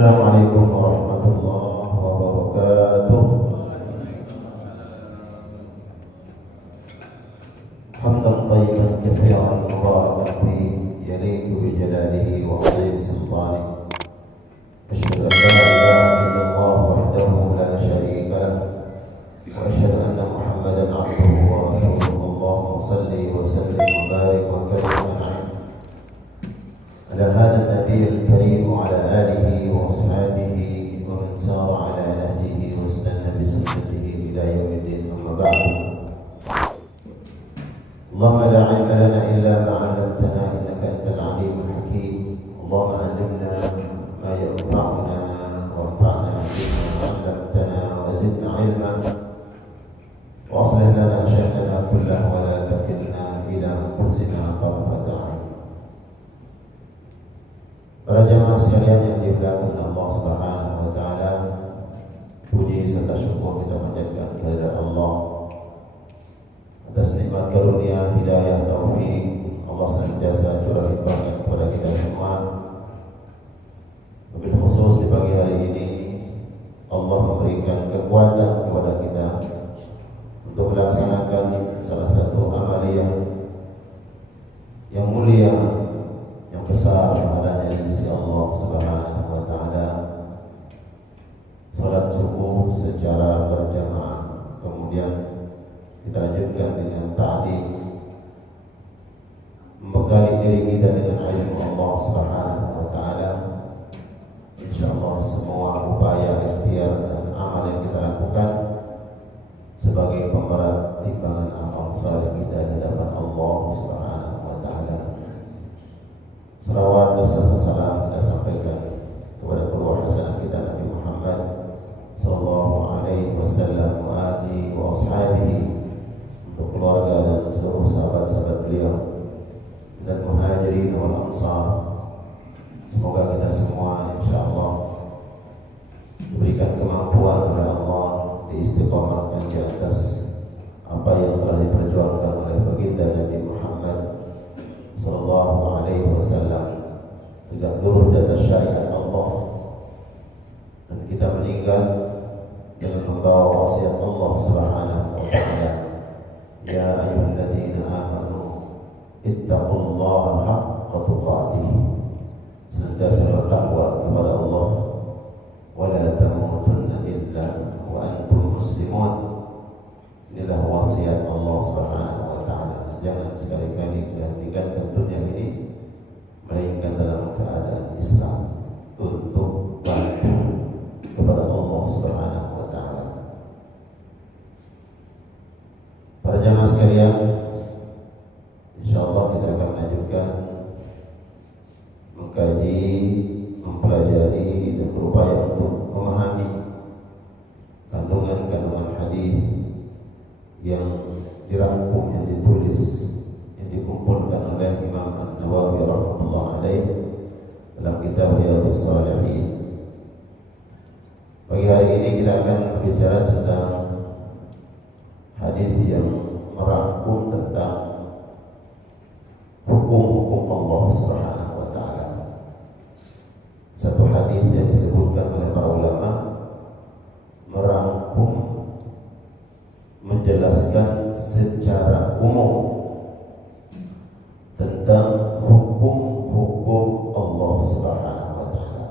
Assalamualaikum warahmatullahi wabarakatuh. Hamdan tayyiban katsiran mubarakan fihi yaliqu bi jalalihi wa 'azimi sultanihi. Asyhadu an la ilaha illallah wahdahu la syarika lahu wa asyhadu anna Muhammadan 'abduhu wa rasuluhu. Allahumma shalli wa sallim wa barik wa karim ala hadzal nabiyil karim wa ala alihi wa ashabihi wa man sara ala nahjihi wa istanna bi sunnatihi ila yaumiddin. Amma ba'du. Allahumma la 'ilma lana illa ma 'allamtana innaka antal 'alimul hakim. Allahumma 'allimna ma yanfa'una wanfa'na bima 'allamtana wa zidna 'ilma wa aslih lana sha'nana kullahu wa la takilna ila anfusina tarfata 'ain. Para jamaah sekalian yang dimuliakan Allah Subhanahu wa taala, puji serta syukur kita panjatkan kehadirat Allah atas nikmat karunia hidayah taufik. Allah senantiasa curah limpahkan kepada kita semua. Wabil khusus di pagi hari ini Allah memberikan kekuatan kepada kita untuk melaksanakan salah satu amaliyah yang mulia, yang besar pahalanya di sisi Allah Subhanahu wa taala. Salat subuh secara berjamaah, kemudian kita lanjutkan dengan ta'lim, membekali diri kita dengan ilmu Allah Subhanahu wa taala. Insyaallah semua upaya, ikhtiar dan amal yang kita lakukan sebagai pemberat timbangan amal saleh kita di hadapan Allah Subhanahu wa taala. Salawat dan serta salam kita sampaikan kepada qudwah hasanah kita Nabi Muhammad sallallahu alaihi wasallam wa alihi wa ashabihi, untuk keluarga dan seluruh sahabat-sahabat beliau dan muhajirin wal ansar. Semoga kita semua insyaallah diberikan kemampuan oleh Allah, diistiqomahkan di atas apa yang telah diperjuangkan oleh baginda Nabi Muhammad sallallahu alaihi wasallam, tegak lurus di atas syariat Allah, dan kita meninggal dengan membawa wasiat Allah Subhanahu wa taala. Ya ayyuhalladzina amanu ittaqullaha haqqa tuqatih, senantiasa bertakwa kepada Allah, wa la tamutunna illa wa antum muslimun. Inilah wasiat Allah Subhanahu wa taala. Jangan sekali-kali kita meninggalkan dunia ini melainkan dalam keadaan Islam, untuk bantu kepada Allah Subhanahu wa taala. Para jamaah sekalian, insyaallah kita akan lanjutkan mengkaji, mempelajari dan berupaya untuk memahami kandungan-kandungan hadis yang dirangkum, yang ditulis, yang dikumpulkan oleh Imam An-Nawawi rahmatullah alaih dalam kitab Riyadhus Shalihin. Pagi hari ini kita akan berbicara tentang hadis yang merangkum tentang hukum-hukum Allah Subhanahu wa taala. Satu hadis yang disebutkan oleh para ulama merangkum, menjelaskan secara umum tentang hukum-hukum Allah Subhanahu wa taala.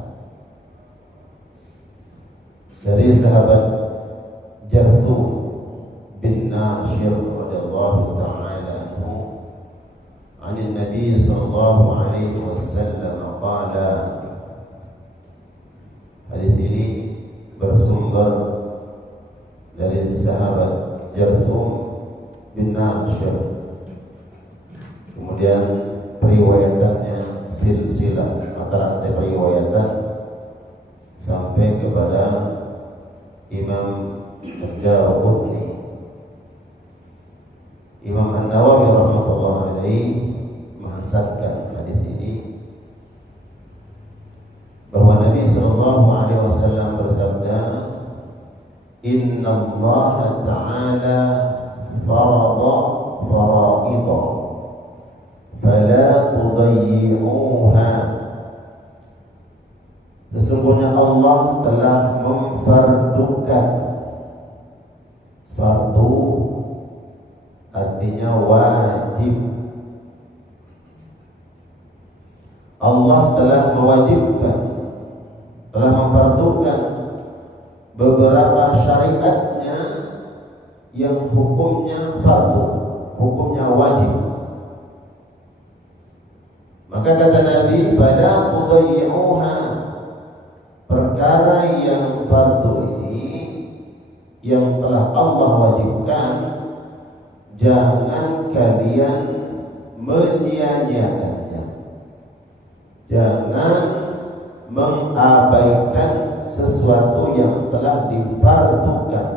Dari sahabat Jarthum bin Nashir radhiyallahu ta'ala anhu, anin Nabi sallallahu alaihi wasallam qala. Hadis ini bersumber dari sahabat Jarthum bin Nashir, kemudian periwayatannya silsilah, mata-rantai periwayatan sampai kepada Imam Ad-Darqutni. Imam An-Nawawi rahmatullah alaihi menghasankan hadis ini bahwa Nabi sallallahu alaihi wasallam bersabda, Inna Allah Ta'ala farada fara'idha fala tudayyi'uha. sesungguhnya Allah telah memfardukan. Fardu artinya wajib. Allah telah mewajibkan, telah memfardukan beberapa syariatnya yang hukumnya fardu, hukumnya wajib. Maka kata Nabi, "Fala tudayyi'uha." Perkara yang fardu ini yang telah Allah wajibkan, jangan kalian menyia-nyiakannya. Jangan mengabaikan sesuatu yang telah difardukan,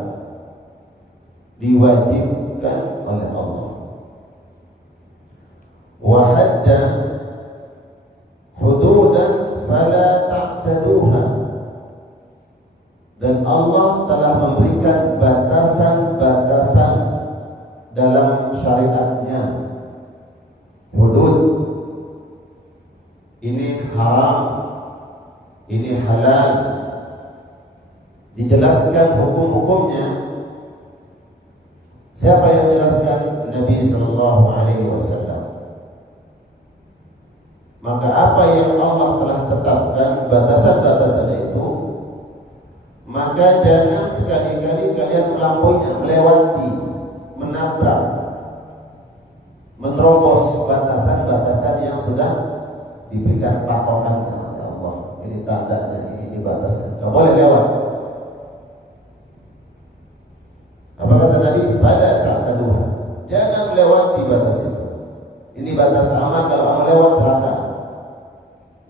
diwajibkan oleh Allah. Wa hadda hududan fala ta'taduha. Dan Allah telah memberikan batasan-batasan dalam syariatnya. Hudud, ini haram, ini halal, dijelaskan hukum-hukumnya. Siapa yang menjelaskan? Nabi sallallahu alaihi wasallam. Maka apa yang Allah telah tetapkan batasan-batasan itu, maka jangan sekali-kali kalian melampauinya, melewati, menabrak, menerobos batasan-batasan yang sudah diberikan patokannya oleh Allah. Ini tandanya, ini batasnya, nggak boleh lewat. Apa kata Nabi? Pada kata dua, jangan melewati batas itu. Ini batas aman, kalau aman lewat celaka.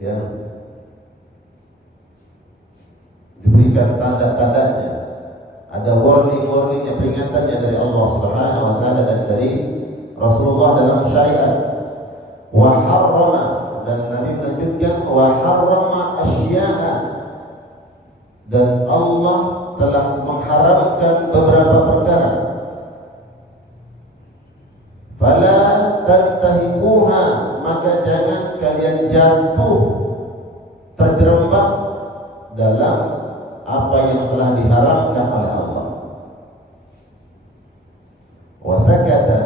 Ya, diberikan tanda-tandanya, ada warning-warningnya, peringatannya dari Allah Subhanahu wa taala dan dari Rasulullah dalam syariat. Wa harrama, dan Nabi melanjutkan wa harrama asya'a, dan Allah telah mengharamkan beberapa perkara. Fala tantahikuha, maka jangan kalian jatuh terjerembab dalam apa yang telah diharamkan oleh Allah. Wa sakata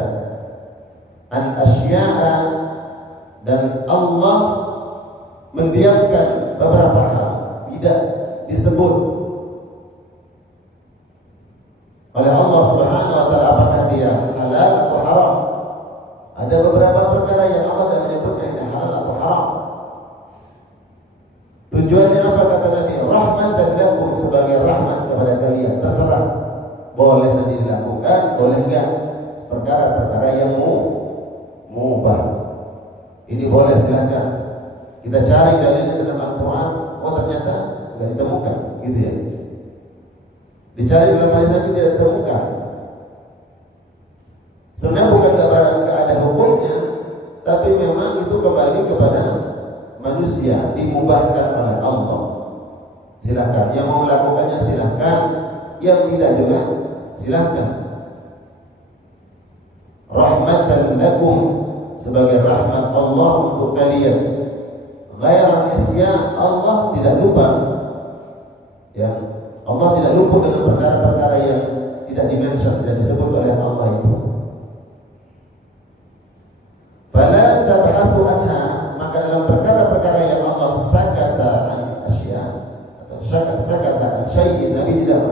an asya'a, dan Allah mendiamkan beberapa hal, tidak disebut oleh Allah Subhanahu wa taala apakah dia halal atau haram. Ada beberapa perkara yang Allah tidak menyebutnya ini halal atau haram. Tujuannya apa kata Nabi? Rahmatan lakum, sebagai rahmat kepada kalian. Terserah, boleh nanti dilakukan, boleh enggak. Perkara-perkara yang mubah, ini boleh, silakan. Kita cari dalilnya dalam Al-Quran, oh ternyata tidak ditemukan, gitu ya. Dicari dalam hadis Nabi, tidak ditemukan. Sebenarnya bukan tidak ada hukumnya, tapi memang itu kembali kepada manusia, dimubahkan oleh Allah. Silakan, yang mau melakukannya silakan, yang tidak juga silakan. Rahmatan lakum, sebagai rahmat Allah untuk kalian. Ghairan isyan, Allah tidak lupa. Ya, Allah tidak lupa dengan perkara-perkara yang tidak dimention, tidak disebut oleh Allah itu. Fala tabhathu anha, maka dalam perkara-perkara yang Allah sakata an asya, atau sakata an syai', Nabi tidak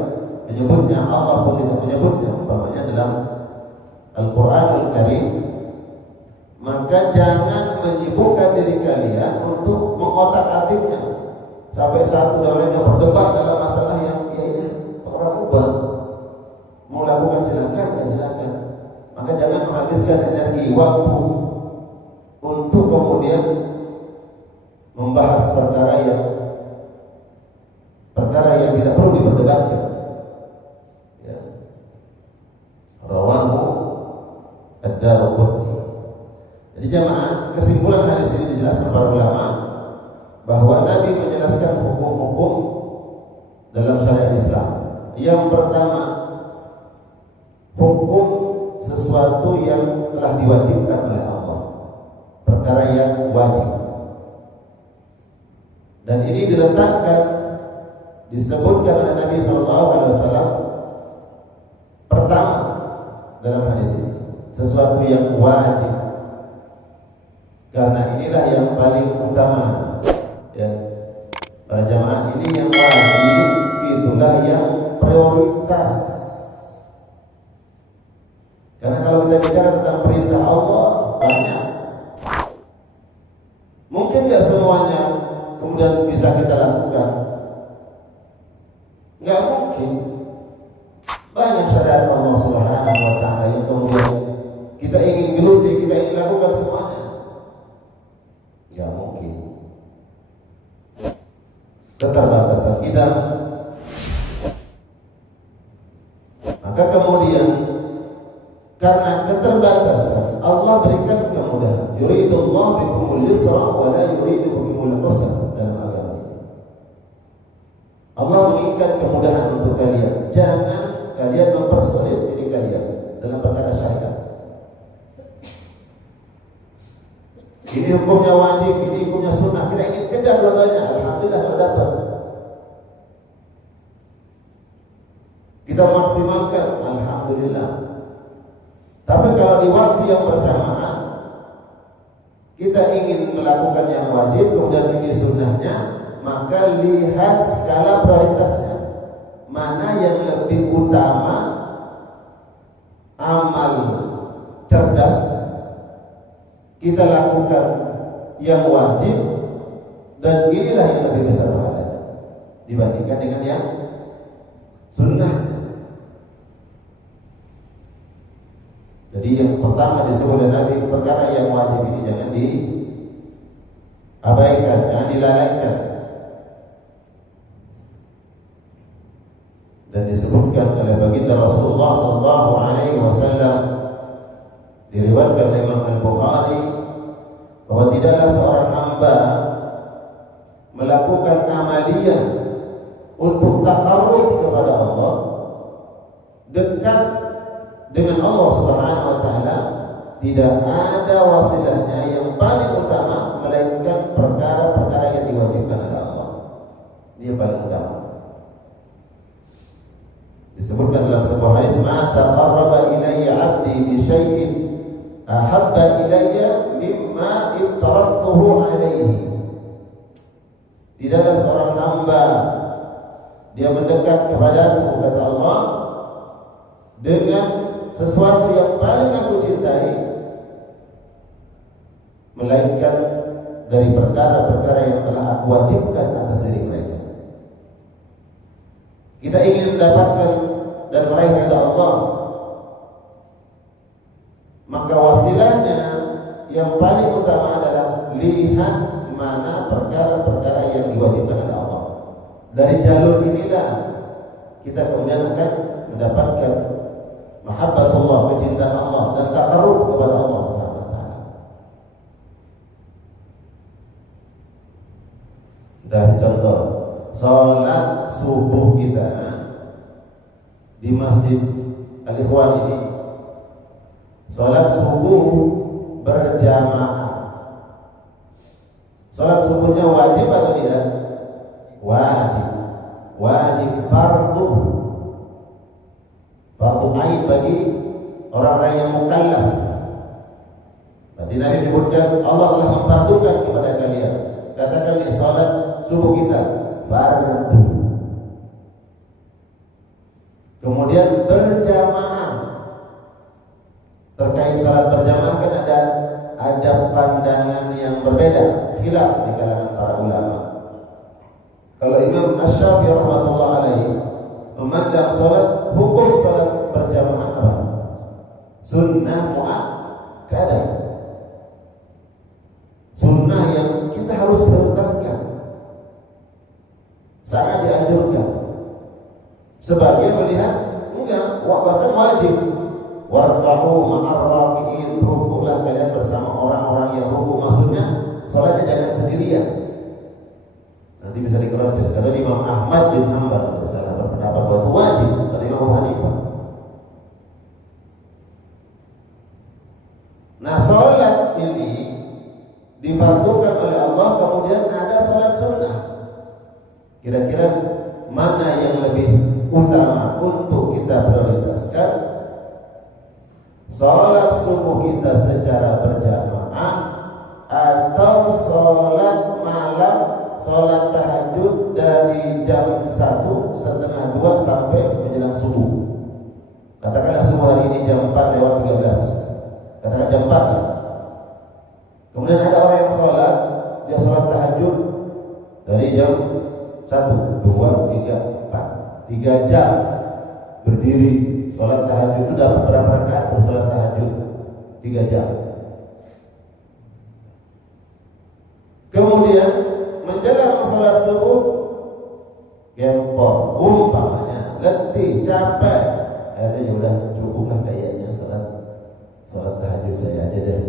menyebutnya, Allah pun tidak menyebutnya, umpamanya dalam Al-Quranul Karim, maka jangan menyibukkan diri kalian untuk mengotak-atiknya sampai satu dan lainnya berdebat dalam masalah yang ini orang ubah. Mau lakukan silakan, ya silakan. Maka jangan menghabiskan energi, waktu untuk kemudian membahas perkara yang tidak perlu diperdebatkan. Ya. Rawahu Ad-Darqutni. Jadi jamaah, kesimpulan hadis ini dijelaskan para ulama bahwa Nabi menjelaskan hukum-hukum dalam syariat Islam. Yang pertama, hukum sesuatu yang telah diwajibkan oleh Allah, perkara yang wajib. Dan ini diletakkan disebutkan oleh Nabi Sallallahu Alaihi Wasallam pertama dalam hadis ini sesuatu yang wajib, karena inilah yang paling utama. Ya, para jamaah, ini yang wajib, itulah yang prioritas. Karena kalau kita bicara tentang perintah Allah banyak, mungkin nggak semuanya kemudian bisa kita lakukan, nggak mungkin. Banyak syariat Allah Subhanahu Wa Taala yang kemudian kita ingin geluti, kita ingin lakukan semuanya, nggak mungkin. Keterbatasan kita, maka kemudian karena keterbatasan Allah berikan kemudahan. Yuridullahu bikumul yusra wa la yuridu bikumul usra dalam agama ini. Allah menginginkan kemudahan untuk kalian, jangan kalian mempersulit diri kalian dalam perkara syariat. Ini hukumnya wajib, ini hukumnya sunnah, kita ingin kejar dua-duanya. Alhamdulillah kalau dapat, kita maksimalkan, alhamdulillah. Tapi kalau di waktu yang bersamaan kita ingin melakukan yang wajib, kemudian ini sunnahnya, maka lihat skala prioritasnya, mana yang lebih utama, amal cerdas kita lakukan yang wajib, dan inilah yang lebih besar pahalanya dibandingkan dengan yang sunnah. Jadi yang pertama disebut oleh Nabi, perkara yang wajib ini jangan diabaikan, jangan dilalaikan. Dan disebutkan oleh baginda Rasulullah sallallahu alaihi wasallam, diriwayatkan oleh Imam Al-Bukhari, bahwa tidaklah seorang hamba melakukan amaliyah untuk taqarrub kepada Allah, dekat dengan Allah Subhanahu wa taala, tidak ada wasilahnya yang paling utama melainkan perkara-perkara yang diwajibkan oleh Allah. Ini yang paling utama. Disebutkan dalam sebuah hadis, "Ma taqarraba ilayya 'abdi bi syai'in ahabba ilayya mimma iftaradtuhu alaihi." Tidaklah seorang hamba dia mendekat kepadaku, kata Allah, dengan sesuatu yang paling aku cintai, melainkan dari perkara-perkara yang telah aku wajibkan atas diri mereka. Kita ingin mendapatkan dan meraih ridha Allah, maka wasilahnya yang paling utama adalah lihat mana perkara-perkara yang diwajibkan oleh Allah. Dari jalur inilah kita kemudian akan mendapatkan mahabbatullah, kecintaan Allah, dan taqarrub kepada Allah Subhanahu wa taala. Kita contoh salat subuh kita di Masjid Al-Ikhwan ini, salat subuh berjamaah. Salat subuhnya wajib atau tidak? Wajib. Wajib, fardu ain bagi orang-orang yang mukallaf. Berarti Nabi menyebutkan Allah telah memfardukan kepada kalian. Katakan li salat subuh kita fardu. Kemudian berjamaah. Terkait salat berjamaah kan ada pandangan yang berbeda, khilaf di kalangan para ulama. Kalau Imam Asy-Syafi'i rahmatullah alaihi memandang salat, hukum salat berjamaah apa? Sunnah muakkadah. Sunnah yang kita harus prioritaskan, sangat dianjurkan. Sebagian melihat enggak, bahkan wajib. Warka'u ma'ar raki'in, rukuklah kalian bersama orang-orang yang rukuk. Maksudnya salatnya jangan sendirian. Nanti bisa dikeroncos. Kata Imam Ahmad bin Hanbal salah berpendapat bahwa itu wajib. Kata Imam Abu Hanifah. Nah, salat ini difardukan oleh Allah, kemudian ada salat sunnah. Kira-kira mana yang lebih utama untuk kita prioritaskan, sholat subuh kita secara berjamaah atau sholat malam, sholat tahajud dari jam 1, setengah 2 sampai menjelang subuh. Katakanlah subuh hari ini jam 4:13, katakan jam 4 lah. Kemudian ada orang yang sholat, dia sholat tahajud dari jam 1, 2, 3, 4, 3 jam berdiri sholat tahajud. Itu dapat berapa rakaat sholat tahajud? 3 jam. Kemudian menjelang sholat subuh, gempor, umpamanya letih, capek, akhirnya udah cukuplah kayaknya sholat tahajud saya aja deh.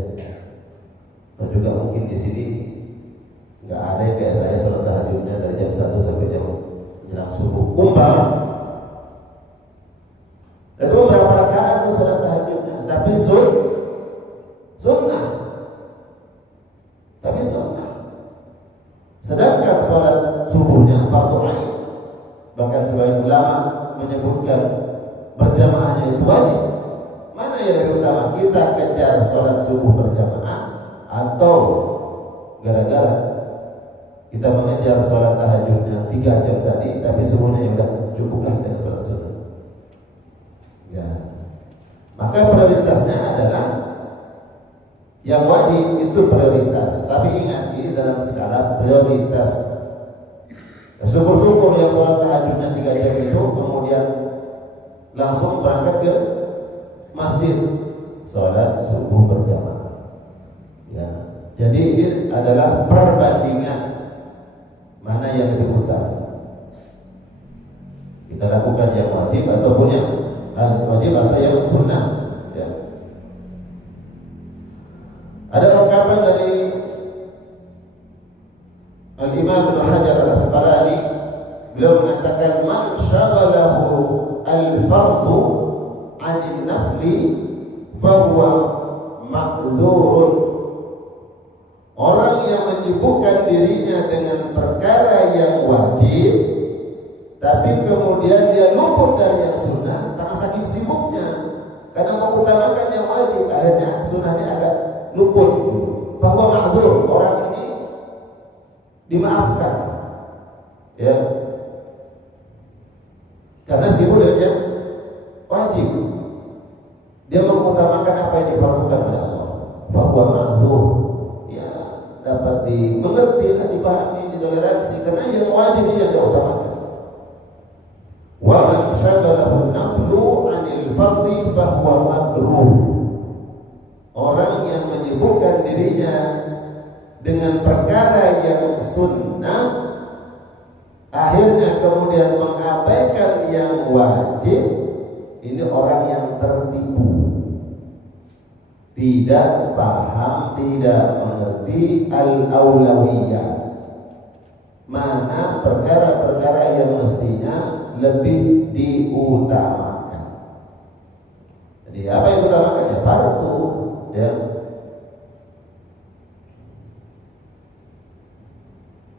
Atau juga mungkin di sini nggak ada yang kayak saya sholat tahajudnya dari jam 1 sampai jam menjelang subuh. Umpama itu berapa rakaat tuh sholat tahajudnya? Tapi sunnah. Tapi sunnah. Sedangkan sholat subuhnya fardu ain. Bahkan sebagian ulama menyebutkan berjamaahnya itu wajib. Mana yang lebih utama? Kita kejar sholat subuh berjamaah atau gara-gara kita mengejar sholat tahajudnya 3 jam tadi, tapi subuhnya udah cukuplah dengan sholat sunnah. Ya, maka prioritasnya adalah yang wajib itu prioritas. Tapi ingat, ini dalam skala prioritas. Syukur-syukur yang sholat tahajudnya 3 jam itu kemudian langsung berangkat ke masjid sholat subuh berjamaah. Ya, jadi ini adalah perbandingan mana yang lebih utama. Kita lakukan yang wajib ataupun yang wajib atau yang sunnah. Ya. Ada ungkapan dari Al-Imam Ibnu Hajar Al-Asqalani, beliau mengatakan man syaghalahu al-fardu 'anil nafli fahuwa ma'dzurun. Orang yang menyibukkan dirinya dengan perkara yang wajib, tapi kemudian dia luput dari yang sunnah karena saking sibuknya, karena mengutamakan yang wajib, akhirnya sunnahnya agak luput. Fahuwa ma'dzur, orang ini dimaafkan, ya, karena sibuk dengan yang wajib. Dia mengutamakan apa yang difardukan oleh Allah. Fahuwa ma'dzur, ya, dapat dimengerti, dipahami, ditoleransi, karena yang wajib yang dia utamakan. Wa man syaghalahu naflu 'anil fardhi fahuwa makruh. Orang yang menyibukkan dirinya dengan perkara yang sunnah, akhirnya kemudian mengabaikan yang wajib, ini orang yang tertipu, tidak paham, tidak mengerti al-aulawiyah, mana perkara-perkara yang mestinya lebih diutamakan. Jadi apa yang utamakan? Ya fardu, ya.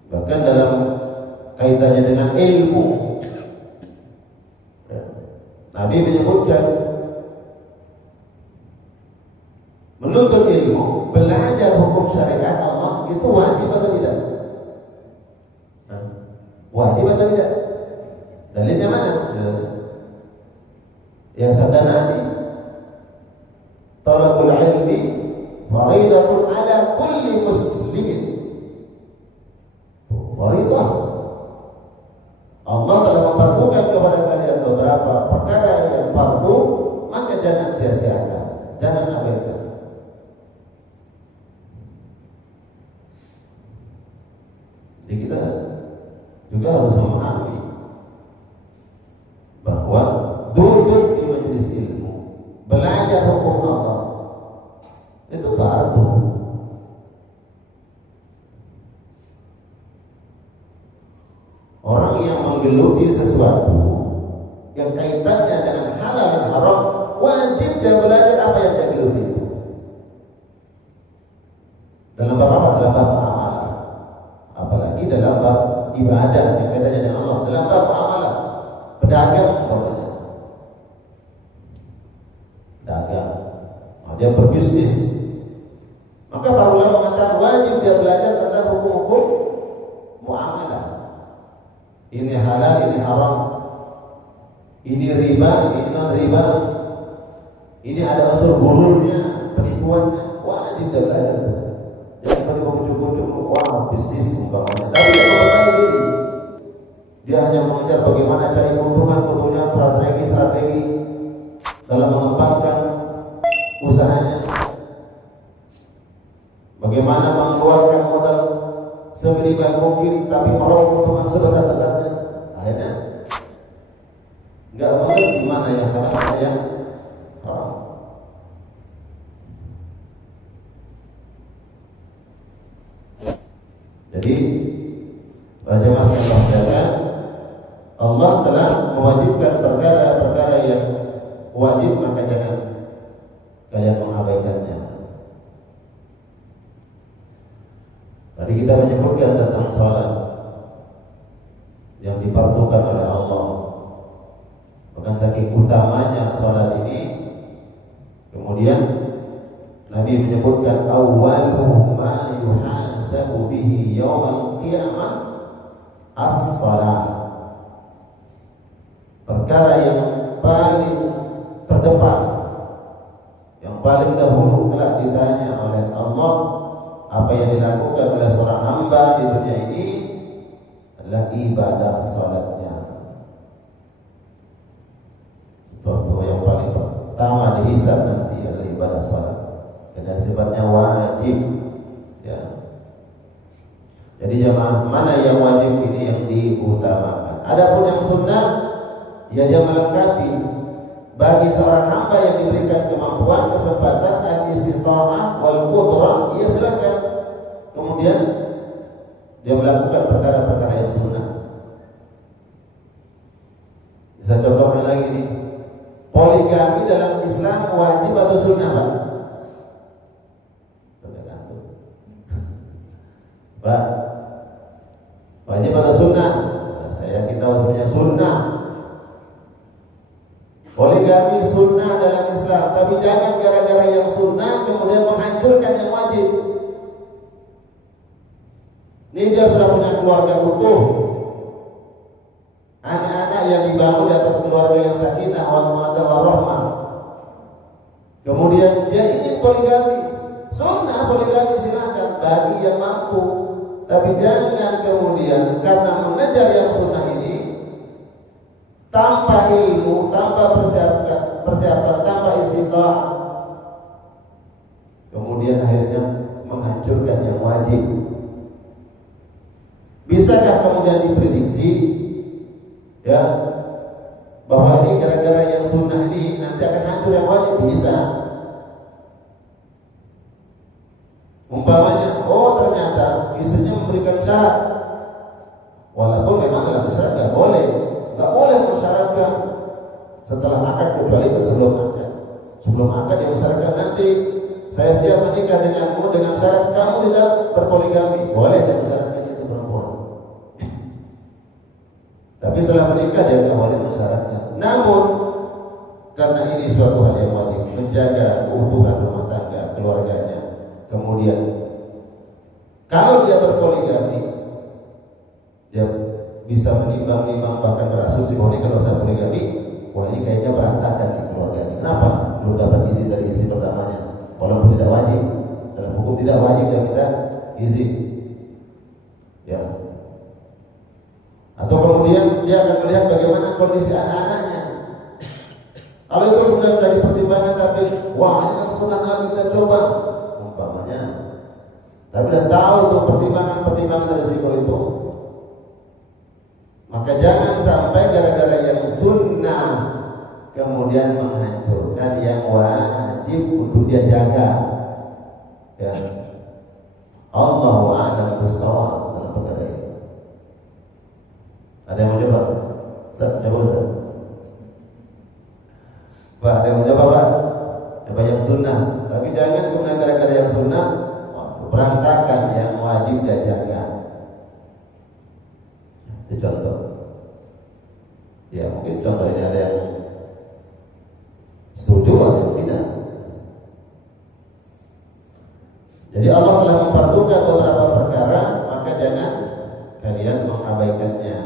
Bahkan dalam kaitannya dengan ilmu, ya, Nabi menyebutkan menuntut ilmu, belajar hukum syariat Allah itu wajib atau tidak? Wajib atau tidak? Dalilnya mana? Yang sabda Nabi, talabul ilmi faridatun ala kulli muslimin. Faridah. Allah telah memfardukan kepada kalian beberapa perkara yang fardu, maka jangan sia-siakan, jangan abaikan. Jadi kita juga harus memahami bahwa duduk di majelis ilmu, belajar hukum Allah itu fardu. Orang yang menggeluti sesuatu yang kaitannya dengan halal dan haram, wajib dia belajar apa yang dia geluti itu. Dalam bab apa? Dalam bab amalan, apalagi dalam bab ibadah yang kaitannya dengan Allah, dalam bab muamalah, pedagang umpamanya, dagang, dia berbisnis, maka para ulama mengatakan wajib dia belajar tentang hukum-hukum muamalah. Ini halal, ini haram, ini riba, ini non riba, ini ada unsur gururnya, penipuannya, wajib dia belajar. Jangan pada kucuk-kucuk, wah bisnis umpamanya, tapi dia tahu diri. Dia hanya mengejar bagaimana cari keuntungan, strategi dalam mengembangkan usahanya, bagaimana mengeluarkan modal seminimal mungkin tapi meraup keuntungan sebesar-besarnya. Akhirnya nggak mengerti mana yang halal, mana yang haram. Jadi para jemaah sekalian, Allah telah mewajibkan perkara-perkara yang wajib, maka jangan kalian mengabaikannya. Tadi kita menyebutkan tentang salat yang difardukan oleh Allah. Bahkan saking utamanya salat ini, kemudian Nabi menyebutkan awwalu ma yuhasabu bihi yaumal qiyamah as-salat. Perkara yang paling terdepan, yang paling dahulu kelak ditanya oleh Allah, apa yang dilakukan oleh seorang hamba di dunia ini adalah ibadah salatnya. Sesuatu yang paling pertama dihisab nanti adalah ibadah salat, dan sifatnya wajib. Ya. Jadi jemaah, mana yang wajib ini yang diutamakan. Adapun yang sunnah, ya dia melengkapi. Bagi seorang hamba yang diberikan kemampuan, kesempatan, al-istita'ah wal qudrah, ia silakan. Kemudian dia melakukan perkara-perkara yang sunnah. Bisa contohkan lagi nih, poligami dalam Islam wajib atau sunnah, Pak? Pak, wajib atau sunnah? Saya yakin tahu sebenarnya sunnah. Poligami sunnah dalam Islam, tapi jangan gara-gara yang sunnah kemudian menghancurkan yang wajib. Ini dia sudah punya keluarga utuh, anak-anak yang dibangun di atas keluarga yang sakinah wal mawaddah warahmah. Kemudian dia ingin poligami, sunnah poligami silakan bagi yang mampu, tapi jangan kemudian karena mengejar yang sunnah ini tanpa ilmu, tanpa persiapan, tanpa istita'ah, kemudian akhirnya menghancurkan yang wajib. Bisakah kemudian diprediksi, ya, bahwa ini gara-gara yang sunnah ini nanti akan hancur yang wajib? Bisa. Umpamanya, oh ternyata istrinya memberikan syarat, walaupun memang dalam syarat nggak boleh mensyaratkan setelah akad, kecuali sebelum akad. Sebelum akad dia mensyaratkan, nanti saya siap menikah denganmu dengan syarat kamu tidak berpoligami. Boleh dia mensyaratkan itu perempuan. Tapi setelah menikah dia nggak boleh mensyaratkan. Namun karena ini suatu hal yang wajib, menjaga keutuhan rumah tangga keluarganya. Kemudian kalau dia berpoligami, dia bisa menimbang-nimbang, bahkan berasumsi bahwa ini kalau saya poligami, wah ini kayaknya berantakan di keluarga ini. Kenapa? Belum dapat izin dari istri pertamanya. Walaupun tidak wajib, dalam hukum tidak wajib dia minta izin. Ya. Atau kemudian dia akan melihat bagaimana kondisi anak-anaknya. Kalau itu kemudian sudah dipertimbangkan, tapi wah ini kan sunnah Nabi, kita coba umpamanya. Tapi sudah tahu untuk pertimbangan risiko itu, maka jangan sampai gara-gara yang sunnah kemudian menghancurkan yang wajib untuk dia jaga. Ya. Allahu a'lam bissawab dalam perkara ini. Ada yang mau coba? Ustaz, coba Ustaz. Pak, ada yang mau coba Pak? Coba yang sunnah. Tapi jangan kemudian gara-gara yang sunnah berantakan yang wajib dia jaga. Itu contoh. Ya mungkin contoh ini ada yang setuju atau yang tidak. Jadi Allah telah memfardukan beberapa perkara, maka jangan kalian mengabaikannya.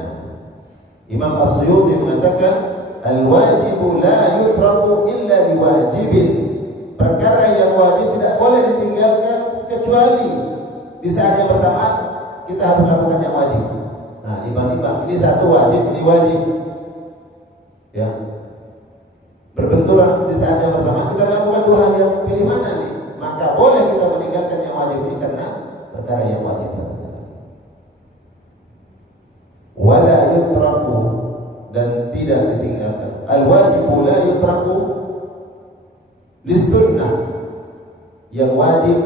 Imam As-Suyuti mengatakan, al-wajibu la yutraku illa liwajibin. Perkara yang wajib tidak boleh ditinggalkan kecuali di saat yang bersamaan kita harus melakukan yang wajib. Nah, tiba-tiba ini satu wajib, ini wajib. Ya. Berbenturan di saat yang bersamaan kita lakukan dua hal yang pilih mana nih? Maka boleh kita meninggalkan yang wajib ini karena perkara yang wajib. Wala yutraku, dan tidak ditinggalkan. Al-wajibu la yutraku lis-sunnah. Yang wajib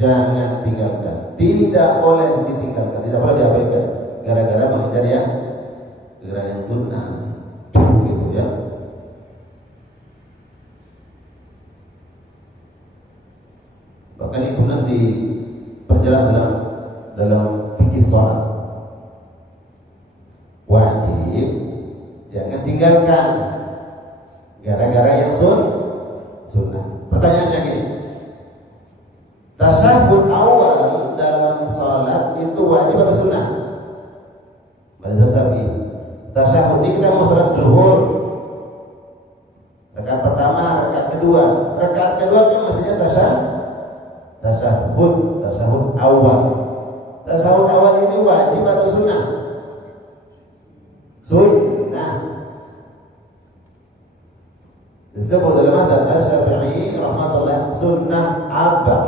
jangan tinggalkan. Tidak boleh ditinggalkan, tidak boleh diabaikan gara-gara mengejar yang sunnah. Gitu ya. Bahkan itu nanti perjelas dalam fikih sholat. Wajib jangan tinggalkan gara-gara yang sunnah. Pertanyaannya gini, tasyahud awal dalam sholat itu wajib atau sunnah? Mazhab Syafi'i. Tasyahud ini kita mau sholat zuhur, rakaat pertama, rakaat kedua kan mestinya tasyahud awal. Tasyahud awal ini wajib atau sunnah? Sunnah. Disebut dalam mazhab Syafi'i rahmatullah sunnah abad.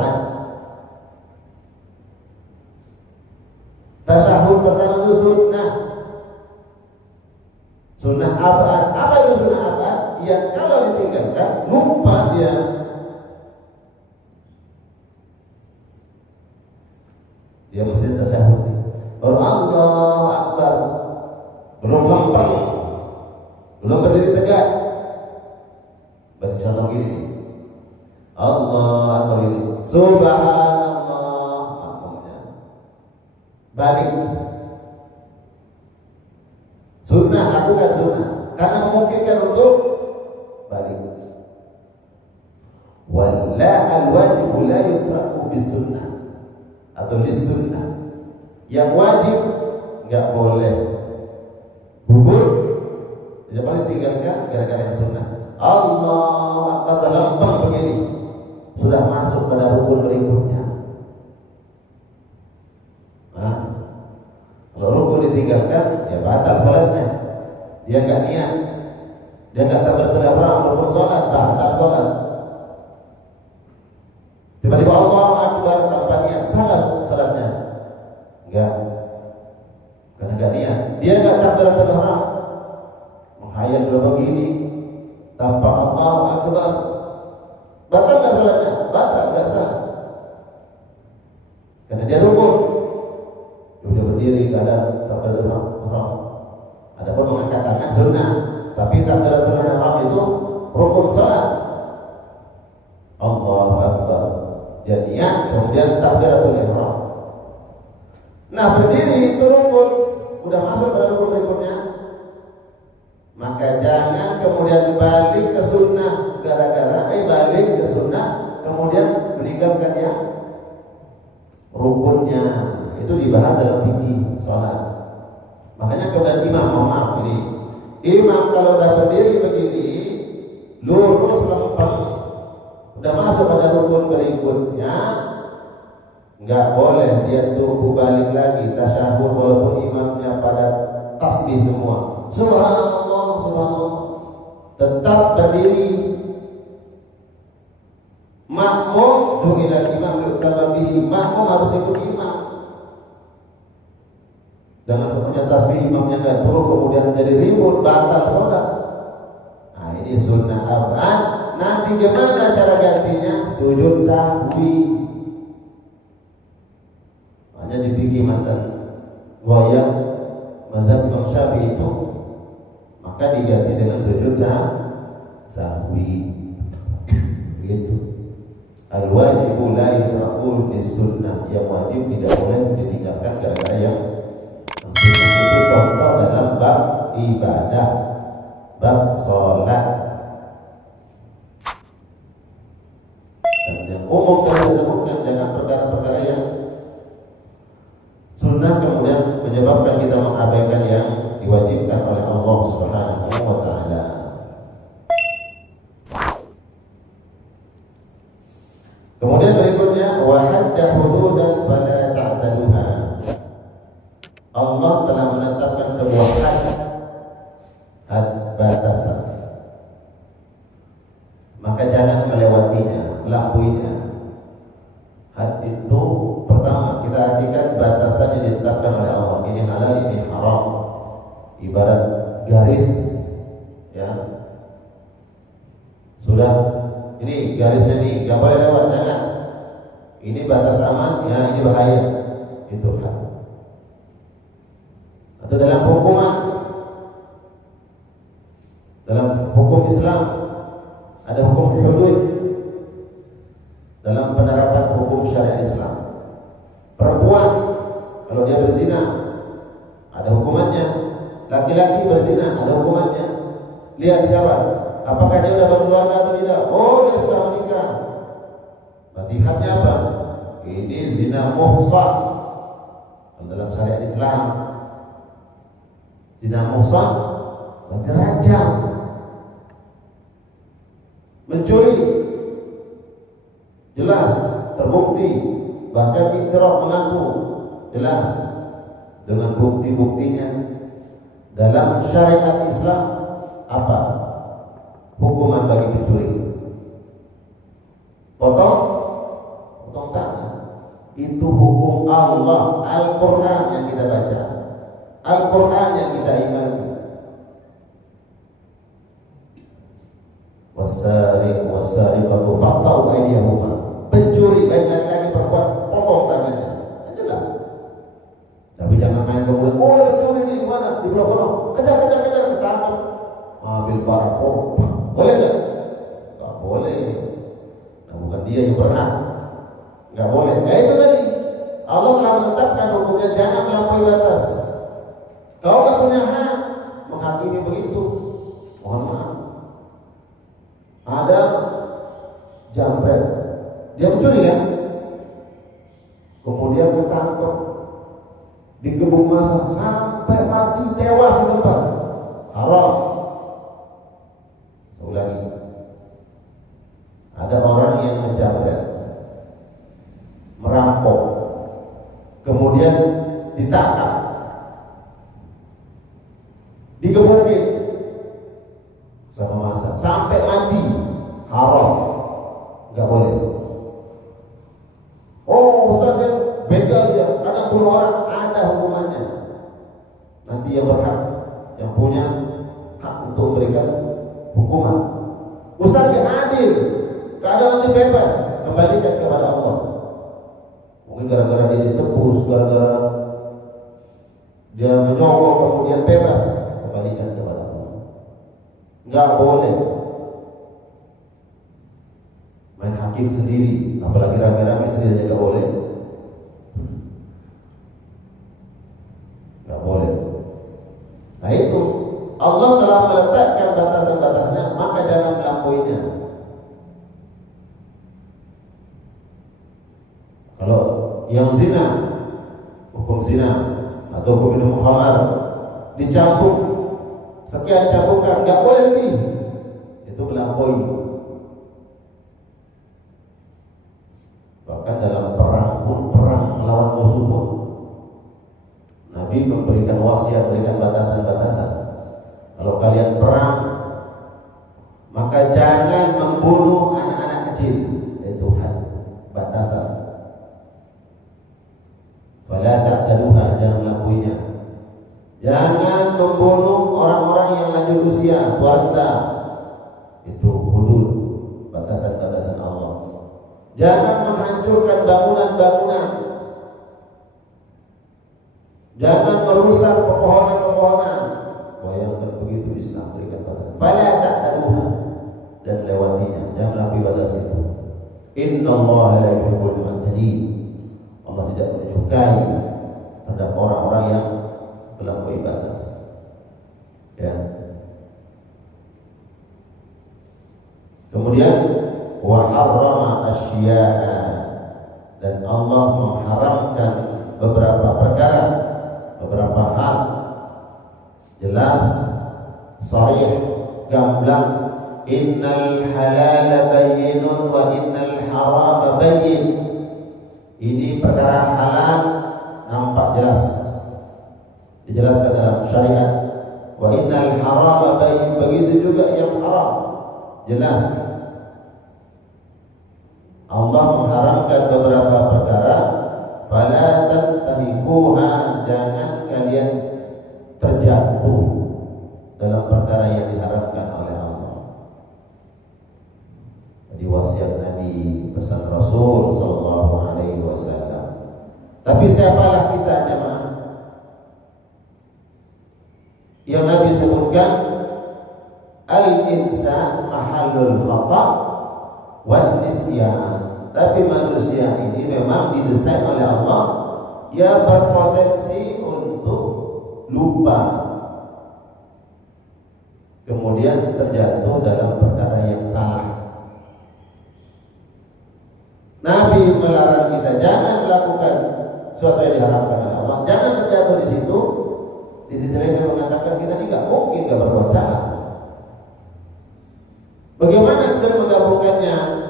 Tasyahud pertama itu sunnah. Sunnah abad. Apa itu sunnah abad? Yang kalau ditinggalkan lupa dia mesti tasyahud. Allahu Akbar. Belum lempeng, belum berdiri tegak. Bercontoh gini nih, Allah Akbar ini, Subhanallah, makmumnya balik. Sunnah, lakukan sunnah, karena memungkinkan untuk balik. Wala al-wajibu la yutraku bis sunnah atau lis sunnah. Yang wajib nggak boleh gugur, tidak boleh tinggalkan gara-gara yang sunnah. Allah Akbar lempeng begini, sudah masuk pada rukun berikutnya. Nah, kalau rukun ditinggalkan, ya batal sholatnya. Dia nggak niat, dia nggak takbiratul ihram rukun sholat, batal sholat. Tiba-tiba Allah Akbar tanpa niat, salah sholatnya. Enggak. Karena nggak niat, dia nggak takbiratul ihram, menghayal dulu begini tanpa Allahu Akbar, batal nggak salatnya? Batal, nggak sah. Karena dia rukun, dia berdiri keadaan takbiratul ihram. Adapun mengangkat tangan sunnah, tapi takbiratul ihram itu rukun salat. Allahu Akbar, dia niat, kemudian takbiratul ihram. Nah, berdiri itu rukun, udah masuk pada rukun berikutnya. Maka jangan kemudian balik ke sunnah gara-gara balik ke sunnah kemudian meninggalkan yang rukunnya. Itu dibahas dalam fikih sholat. Makanya kemudian imam kalau udah berdiri begini lurus lempeng, udah masuk pada rukun berikutnya, nggak boleh dia tubuh balik lagi tasyahud walaupun imamnya pada tasbih semua. Subhanallah, subhanallah, tetap berdiri. Makmum duhilal imam liutababihi, makmum harus ikut imam. Jangan semuanya tasbih imamnya nggak turun kemudian jadi ribut, batal sholat. Nah, ini sunnah abad. Nanti gimana cara gantinya? Sujud sahwi. Hanya di fikih mantan goyang mazhab Imam Syafi'i itu, maka diganti dengan sujud sahwi. Begitu. Al-wajibu la yutraku lis sunnah. Yang wajib tidak boleh ditinggalkan gara-gara yang sunnah. Itu ibadah, bab sholat. Dan yang umum telah disebutkan dengan perkara-perkara yang sunnah kemudian menyebabkan kita mengabaikan yang diwajibkan oleh Allah Subhanahu wa taala. Kemudian berikutnya wa hadda hududan fala ta'taduha. Allah telah menetapkan sebuah had batasan. Maka jangan melewatinya, melakoninya. Had itu pertama kita artikan batasan yang ditetapkan oleh Allah. Ini halal, ini haram. Ibarat garis, ya. Sudah, ini garisnya ini nggak boleh lewat, jangan. Ini batas aman, ya ini bahaya. Itu had. Atau dalam hukuman, dalam hukum Islam ada hukum hudud. Dalam penerapan hukum syariat Islam, perempuan kalau dia berzina ada hukumannya, laki-laki berzina ada hukumannya. Lihat siapa, apakah dia sudah berkeluarga atau tidak. Oh, dia sudah menikah, berarti hadnya apa? Ini zina muhsan. Dalam syariat Islam zina muhsan berarti rajam. Mencuri jelas terbukti, bahkan ikrar mengaku jelas dengan bukti-buktinya. Dalam syariat Islam apa hukuman bagi pencuri? Potong tangan. Itu hukum Allah. Al-Quran yang kita baca, Al-Quran yang kita imani. Wasariq wasariqatu faqta'u aydiyahuma. Pencuri baik laki-laki perempuan, potong tangannya. Jelas. Tapi jangan main kemudian, oh pencuri ini di mana? Di Pulau Sono. Kejar, ketangkap. Ambil barang, boleh nggak? Nggak boleh. Nah, bukan dia yang berhak. Nggak boleh. Itu tadi. Allah telah menetapkan hukumnya, jangan melampaui batas. Kau nggak punya hak menghakimi begitu. Mohon maaf. Ada jambret, dia mencuri kan? Kemudian ketangkep, digebuk massa sampai mati, tewas di tempat. Haram. Saya ulangi. Ada orang yang menjambret, merampok, kemudian ditangkap, digebukin sama massa sampai mati. Haram, nggak boleh. Oh, Ustaz dia begal, dia kadang bunuh orang, ada hukumannya. Nanti yang berhak, yang punya hak untuk memberikan hukuman. Ustaz dia adil, kadang nanti bebas, kembalikan kepada Allah. Mungkin gara-gara dia ditebus, gara-gara dia menyogok kemudian bebas, kembalikan kepada Allah. Nggak boleh main hakim sendiri, apalagi rame-rame sendiri aja nggak boleh. Nggak boleh. Nah itu Allah telah meletakkan batasan-batasnya, maka jangan melampauinya. Kalau yang zina, hukum zina atau hukum minum khamar, dicambuk sekian cambukan, nggak boleh lebih. Itu melampaui. Bahkan dalam perang pun, perang melawan musuh pun, Nabi memberikan wasiat, memberikan batasan-batasan. Kalau kalian perang, maka jangan membunuh anak-anak kecil. Itu batasan. Fala ta'taduha, jangan melampauinya. Jangan membunuh orang-orang yang lanjut usia, wanita. Itu hudud, batasan-batasan Allah. Jangan menghancurkan bangunan-bangunan. Jangan merusak pepohonan-pepohonan. Bayangkan begitu Islam berikan batas. Fala ta'taduha, dan lewatinya, jangan melampaui batas itu. Innallaha la yuhibbul mu'tadin. Allah tidak menyukai terhadap orang-orang yang melampaui batas. Ya. Kemudian wa harrama asya'a, dan Allah mengharamkan beberapa perkara, beberapa hal. Jelas, sharih, gamblang, innal halala bayyinun wa innal harama bayyin. Ini perkara halal nampak jelas, dijelaskan dalam syariat. Wa innal harama bayyin, begitu juga yang haram jelas. Allah mengharamkan beberapa perkara, fala tantahikuha, jangan kalian terjatuh dalam perkara yang diharamkan oleh Allah. Jadi wasiat Nabi, pesan Rasul sallallahu alaihi wasallam. Tapi siapalah kita jemaah? Yang Nabi sebutkan, al-insan mahallul khata' wan nisyan. Tapi manusia ini memang didesain oleh Allah, ya berpotensi untuk lupa, kemudian terjatuh dalam perkara yang salah. Nabi melarang kita jangan lakukan sesuatu yang diharamkan oleh Allah, jangan terjatuh di situ. Di sisi lain dia mengatakan kita ini nggak mungkin nggak berbuat salah. Bagaimana kemudian menggabungkannya?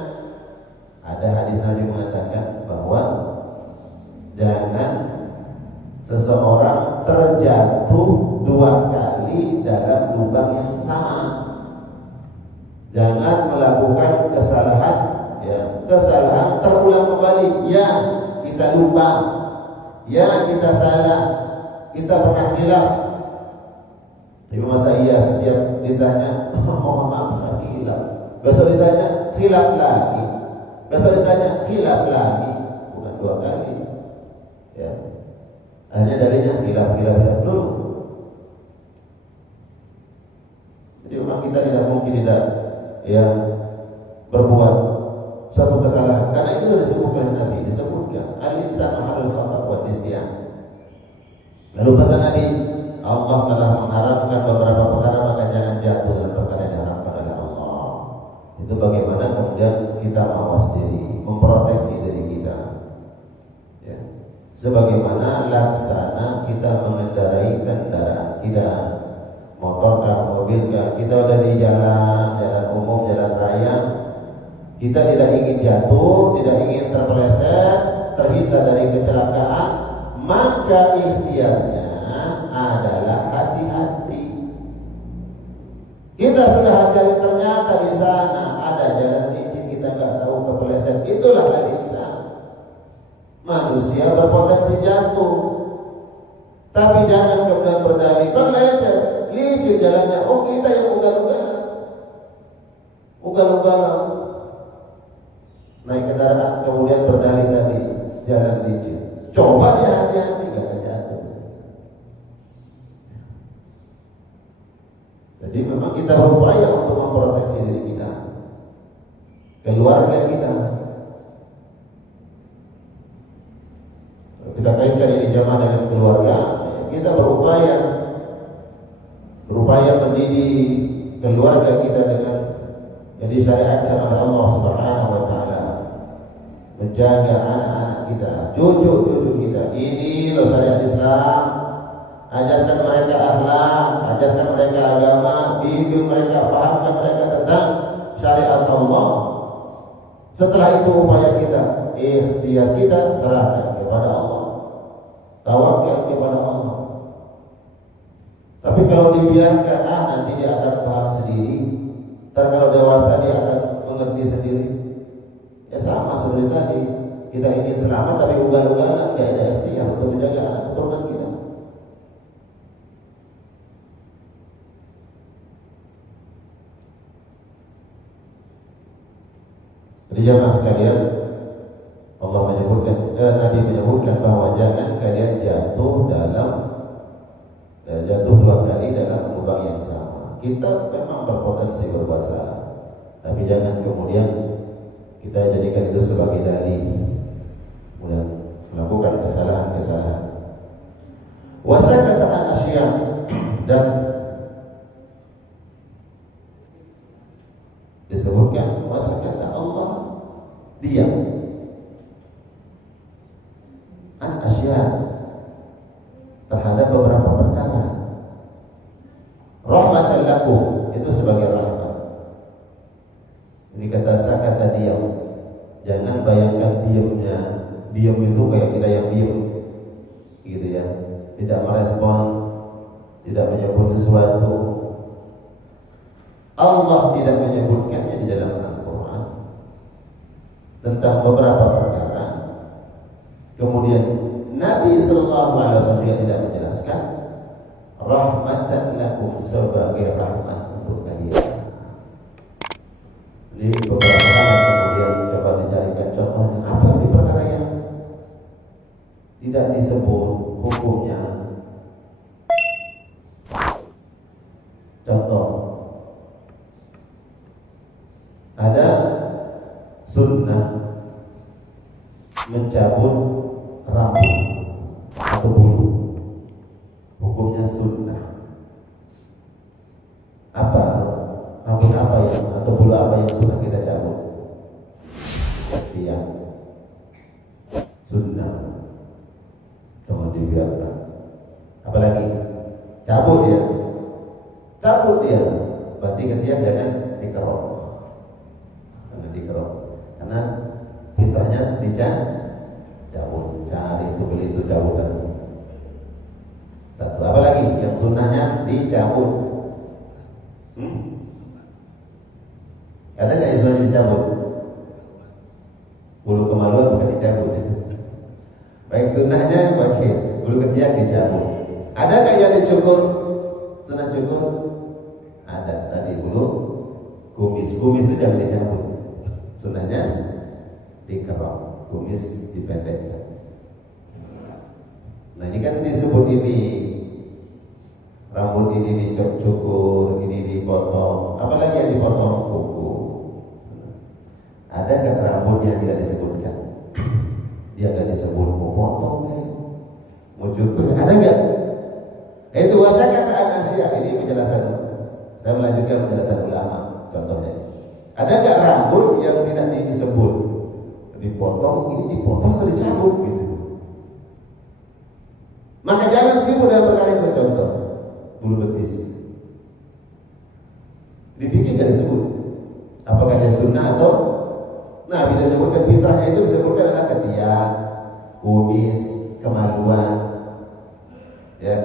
Ada hadis Nabi mengatakan bahwa jangan seseorang terjatuh 2 kali dalam lubang yang sama. Jangan melakukan kesalahan, ya, kesalahan terulang kembali. Ya, kita lupa. Ya, kita salah. Kita pernah khilaf. Tapi masa iya setiap ditanya, mohon maaf saya khilaf. Besok ditanya khilaf lagi. Besok ditanya khilaf lagi. Bukan 2 kali. Ya. Hanya dalilnya khilaf dulu. Jadi memang kita tidak mungkin tidak, ya, berbuat suatu kesalahan. Karena itu sudah disebutkan Nabi, disebutkan al-insan mahallul khata' wa nisyan. Lalu pesan Nabi, Allah telah mengharamkan beberapa perkara, maka jangan jatuh dalam perkara yang diharamkan oleh Allah. Itu bagaimana kemudian kita mawas diri, memproteksi diri kita, ya. Sebagaimana laksana kita mengendarai kendaraan kita, motorkah, mobilkah, kita ada di jalan umum, jalan raya, kita tidak ingin jatuh, tidak ingin terpeleset, terhindar dari kecelakaan, maka ikhtiarnya adalah hati-hati. Kita sudah hati-hati, ternyata di sana ada jalan licin, kita nggak tahu kepeleset. Itulah al-insan. Manusia berpotensi jatuh. Tapi jangan kemudian berdalih, kan licin jalannya. Oh, kita yang ugal-ugalan. Naik kendaraan kemudian berdalih tadi jalan licin. Coba dia hati-hati, gak akan jatuh. Jadi memang kita berupaya untuk memproteksi diri kita, keluarga kita. Kita kaitkan ini jamaah dengan keluarga. Kita berupaya mendidik keluarga kita dengan yang disyariatkan oleh Allah Subhanahu wa taala. Menjaga anak-anak kita, cucu-cucu kita. Ini loh syariat Islam. Ajarkan mereka akhlak, ajarkan mereka agama, bimbing mereka, fahamkan mereka tentang syariat Allah. Setelah itu upaya kita, ikhtiar kita serahkan kepada Allah, tawakal kepada Allah. Tapi kalau dibiarkan, nanti dia akan paham sendiri. Ntar kalau dewasa dia akan mengerti sendiri. Ya sama seperti tadi, kita ingin selamat tapi ugal-ugalan, gak ada ikhtiar untuk menjaga anak keturunan kita. Jadi jamaah sekalian, Allah menyebutkan, Nabi menyebutkan bahwa jangan kalian jatuh 2 kali dalam lubang yang sama. Kita memang berpotensi berbuat salah, tapi jangan kemudian kita jadikan itu sebagai dalih kemudian melakukan kesalahan-kesalahan. Wasakata an asya, dan disebutkan ihsan terhadap beberapa perkara. Rahmatan lakum itu sebagai rahmat. Ini kata sakata diam. Jangan bayangkan diamnya. Diam itu kayak kita yang diam, gitu ya. Tidak merespon, tidak menyebut sesuatu. Allah tidak menyebutkannya di dalam Al-Quran tentang beberapa perkara. Kemudian Nabi Sallallahu Alaihi Wasallam juga tidak menjelaskan rahmatan lakum sebagai rahmat untuk kalian. Ini beberapa hal yang kemudian coba dicarikan contohnya. Apa sih perkara yang tidak disebut hukumnya? Contoh, ada sunnah mencabut rambut atau bulu. Hukumnya sunnah. Apa? Rambut apa yang atau bulu apa yang sunnah kita cabut? Iya, sunnah. Jangan dibiarkan. Apalagi cabut ya, cabut dia. Berarti ketiak jangan dikerok, jangan dikerok. Karena fitrahnya dicabut, cari itu beli itu cabutan. Satu, apalagi yang sunnahnya dicabut. Ada nggak yang sunnahnya dicabut? Bulu kemaluan bukan dicabut. Baik sunnahnya bagi bulu ketiak dicabut. Ada nggak yang dicukur? Sunnah cukur? Ada. Tadi bulu kumis. Kumis itu jangan dicabut. Sunnahnya dikerok, kumis dipendekkan. Nah ini kan disebut ini rambut ini dicukur, ini dipotong. Apalagi yang dipotong? Kuku. Ada nggak rambut yang tidak disebutkan? Dia nggak disebut mau potong, mau cukur. Ada nggak? Itu wasa kata Anasya. Ini penjelasan. Saya melanjutkan penjelasan ulama. Contohnya, ada nggak rambut yang tidak disebut? Dipotong, ini dipotong atau dicabut gitu. Maka jangan sibuk dengan perkara itu. Contoh, bulu betis. Dibikin nggak disebut. Apakah dia sunnah atau? Nah, bila disebutkan fitrahnya itu disebutkan adalah ketiak, kumis, kemaluan, ya.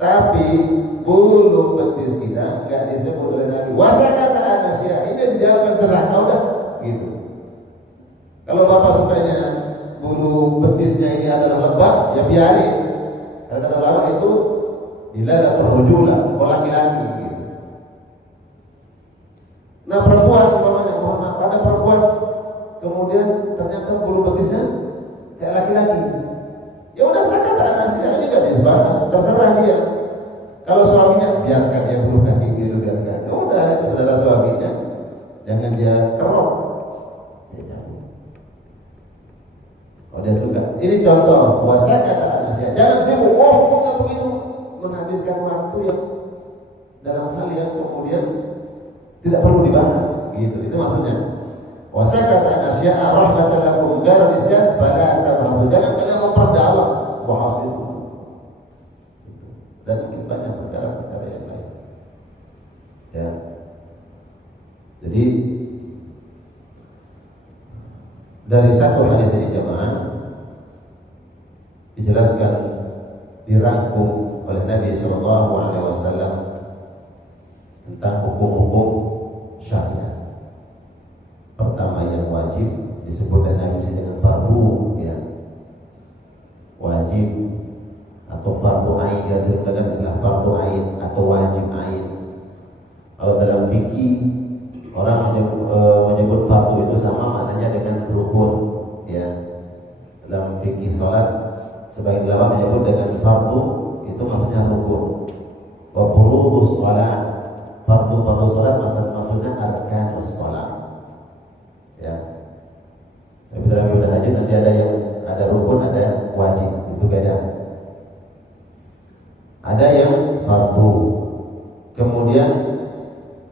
Tapi bulu betis kita nggak disebut oleh Nabi. Wasa kata Anasya, ini dijawabkan terang, udah gitu. Kalau bapak sukanya bulu betisnya ini adalah lebat, ya biarin. Karena kata ulama itu dilalatul rujula, laki-laki gitu. Nah perempuan umpamanya, mohon maaf, ada perempuan kemudian ternyata bulu betisnya kayak laki-laki. Ya udah sakata Anasya, ini gak dibahas, terserah dia. Kalau suaminya biarkan dia bulu kaki gitu, biarkan. Ya udah, itu saudara suaminya, jangan dia kerok. Oh dia suka. Ini contoh puasa kata Anasya. Jangan sibuk. Oh hukumnya begitu, menghabiskan waktu yang dalam hal yang kemudian tidak perlu dibahas. Gitu. Itu maksudnya. Puasa kata Anasya. Rahmatan lakum ghairu nisyan fala tabhasu. Jangan kalian memperdalam bahas itu. Dan mungkin banyak perkara-perkara yang lain. Ya. Jadi dari satu hadis ini jemaah dijelaskan, dirangkum oleh Nabi Sallallahu Alaihi Wasallam tentang hukum-hukum syariat. Pertama yang wajib disebut dan Nabi dengan fardu, ya, wajib atau fardu ain, yang disebutkan istilah fardu ain atau wajib ain. Kalau dalam fikih orang menyebut fardu itu sama maknanya dengan rukun, ya. Dalam fikih salat sebagian ulama menyebut dengan fardu itu maksudnya rukun. Wa furudus shalah, fardu salat maksudnya arkanus shalah. Ya. Tapi dalam ibadah haji nanti ada yang ada rukun, ada wajib, itu beda. Ada yang fardu. Kemudian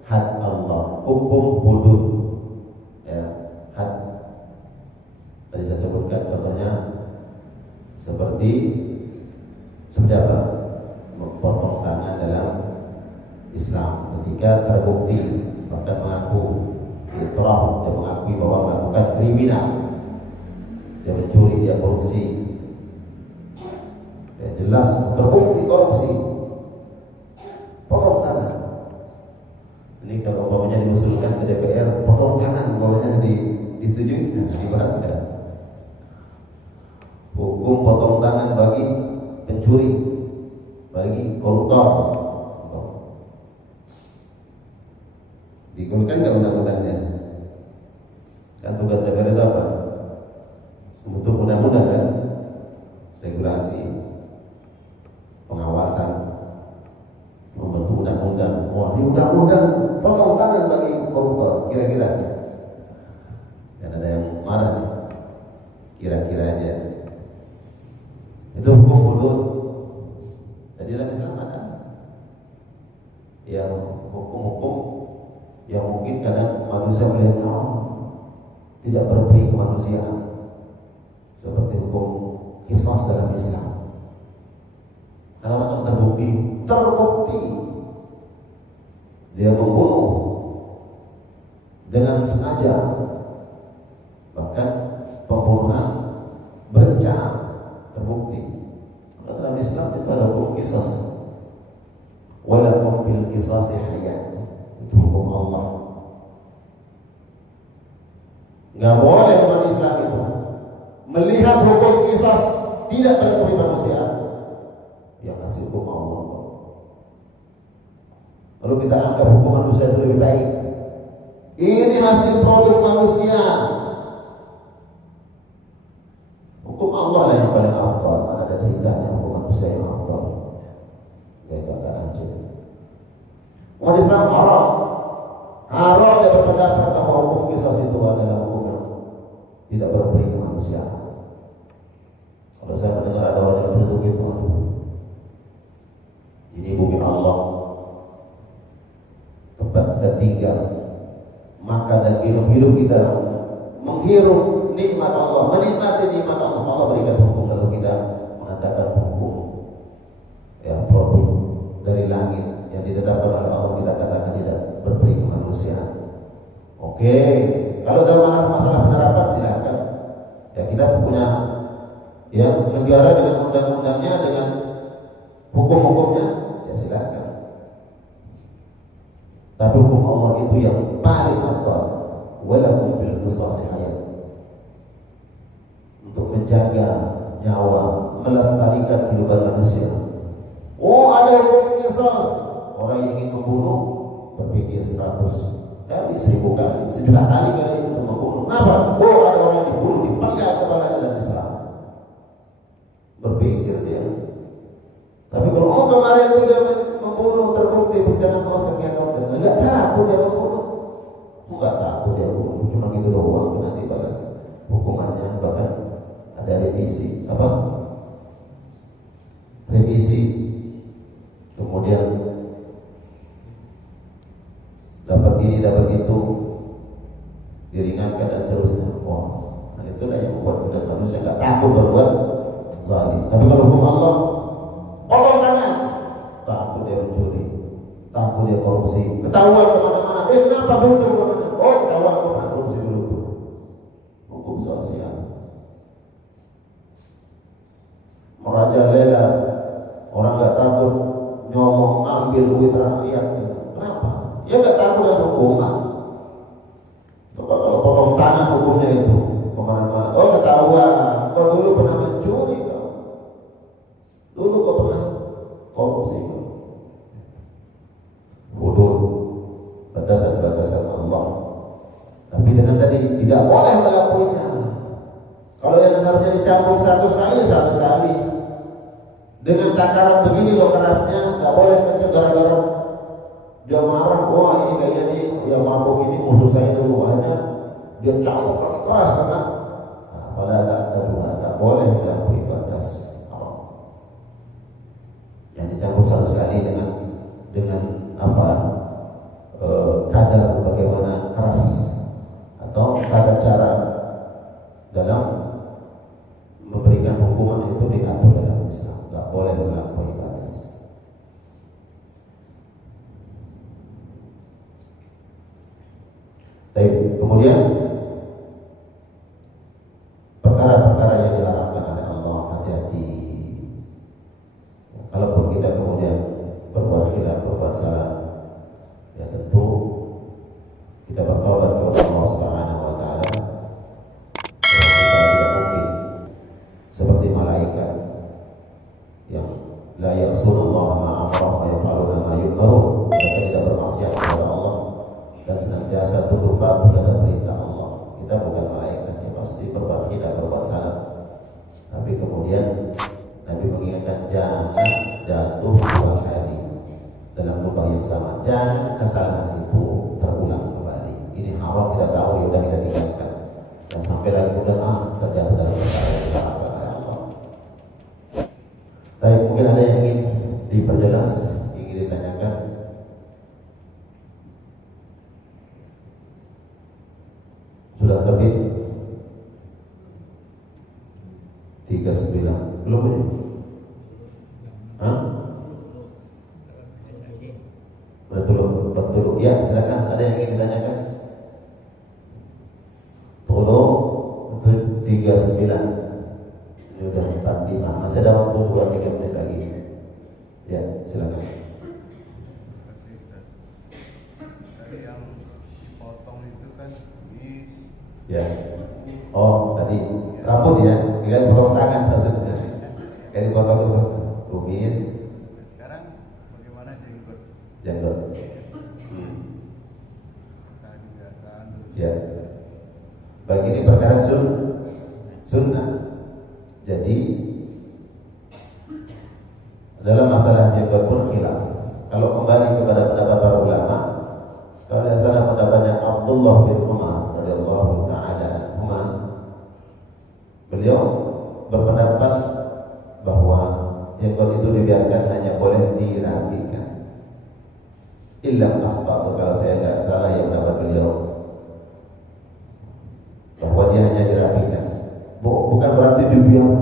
had Allah, hukum hudud, ya, had. Tadi saya sebutkan contohnya seperti seperti apa? Memotong tangan dalam Islam ketika terbukti bahkan mengaku iqrar, dia mengakui bahwa melakukan kriminal, dia mencuri, dia korupsi, ya, jelas terbukti korupsi, potong tangan. Ini kalau umpamanya diusulkan ke DPR, potong tangan umpamanya disetujui, nah, dibahas kan? Hukum potong tangan bagi pencuri, bagi koruptor, digunakan nggak undang-undangnya? Kan tugas DPR itu apa? Untuk undang-undang kan, regulasi, pengawasan, membentuk undang-undang. Oh, ini undang-undang potong tangan bagi koruptor, kira-kira? Dan ada yang marah nih, kira-kira aja. Itu hukum hudud. Jadi dalam Islam ada yang hukum-hukum yang mungkin kadang manusia melihat tidak berperi kemanusiaan, seperti hukum qisas dalam Islam. Kalau orang terbukti dia membunuh dengan sengaja, bahkan pembunuhan berencana terbukti, maka dalam Islam itu ada hukum qisas. Walakum fil qisasi hayat, itu hukum Allah. Nggak boleh umat Islam itu melihat hukum qisas tidak berperi manusia, yang hasil hukum Allah. Lalu kita anggap hukum manusia itu lebih baik. Ini hasil produk manusia. Hukum Allah lah yang paling afdal. Mana ada ceritanya hukum manusia yang afdal? Ya tak aja. Umat Islam haram dia berpendapat bahwa hukum qisas itu adalah hukum yang tidak berperi kemanusiaan. Kalau saya mendengar ada orang yang berbentuk itu, ini bumi Allah, tempat kita tinggal, makan dan minum, hidup kita, menghirup nikmat Allah, menikmati nikmat Allah. Allah berikan hukum, lalu kita mengatakan hukum ya produk dari langit yang ditetapkan oleh Allah, kita katakan tidak berperi kemanusiaan. Oke, kalau dalam masalah penerapan silakan. Ya kita punya ya negara dengan undang-undangnya, dengan hukum-hukumnya, ya silakan. Tapi hukum Allah itu yang paling afdal. Walakum fil qisasi hayat, untuk menjaga nyawa, melestarikan kehidupan manusia. Oh, ada hukum qisas. Orang yang ingin membunuh berpikir 100 kali, 1000 kali, 1.000 kali untuk membunuh. Kenapa? Oh, ada orang yang dibunuh, dipenggal kepalanya dan Islam. Berpikir dia. Tapi kalau kemarin itu dia membunuh terbukti, jangan mau sekian tahun, enggak takut dia membunuh. Enggak takut dia membunuh, cuma gitu doang, nanti balas hukumannya. Bahkan ada revisi, apa? Revisi. Kemudian dapat ini, dapat itu, diringankan dan seterusnya. Wah, nah itulah yang membuat benar manusia enggak takut berbuat zalim. Tapi kalau hukum Allah, potong tangan, takut dia mencuri, takut dia korupsi, ketahuan kemana-mana. Kenapa betul kemana? Oh, ketahuan pernah korupsi dulu. Hukum sosial. Merajalela, orang nggak takut nyomong, ambil duit rakyat. Kenapa? Ya nggak takut dengan hukuman. Coba kalau potong tangan hukumnya itu kemana-mana. Oh, ketahuan. Kau dulu pernah mencuri, dulu kau pernah korupsi. Hudud, batasan-batasan Allah. Tapi dengan tadi tidak boleh melakukannya. Kalau yang harusnya dicambuk 100 kali, 100 kali. Dengan takaran begini loh kerasnya, nggak boleh mencuri gara-gara dia marah. Wah, ini kayaknya nih yang mabuk ini musuh saya dulu, hanya dia cambuk keras karena pada tak terbuka, tak boleh melampaui batas Allah. Yang dicambuk 100 kali dengan apa? Kadar bagaimana keras atau tata cara dalam memberikan hukuman itu diatur dalam la ya'sunallaha ma amara wa yaf'aluna ma yu'marun. Mereka tidak bermaksiat kepada Allah dan senantiasa tunduk patuh terhadap perintah Allah. Kita bukan malaikat yang pasti berbuat khilaf, berbuat salah. Tapi kemudian Nabi mengingatkan jangan jatuh 2 kali dalam lubang yang sama. Jangan kesalahan itu terulang kembali. Ini haram, kita tahu, ya udah kita tinggalkan. Dan sampai lagi kemudian terjatuh dalam perkara yang dilarang oleh Allah. Tapi mungkin ada yang ingin diperjelas, ingin ditanyakan. Sudah terbit 39 belum ini? Betul. Ya, silakan. Ada yang ingin ditanyakan? 39 sudah 45. Masih ada waktu 2-3 menit lagi. Ya, silakan. Tadi yang dipotong itu kan kumis. Ya. Oh, tadi rambut ya, tinggal potong tangan maksudnya. Kayak dipotong dulu kumis. Sekarang bagaimana jenggot? Jenggot. Tadi datang. Ya. Bagi ini perkara sunnah. Jadi dalam masalah jenggot pun khilaf. Kalau kembali kepada pendapat para ulama, kalau tidak salah pendapatnya Abdullah bin Umar radhiyallahu taala anhuma, beliau berpendapat bahwa jenggot itu dibiarkan hanya boleh dirapikan. Illa akhta, kalau saya tidak salah ya pendapat beliau, bahwa dia hanya dirapikan. Bukan berarti dibiarkan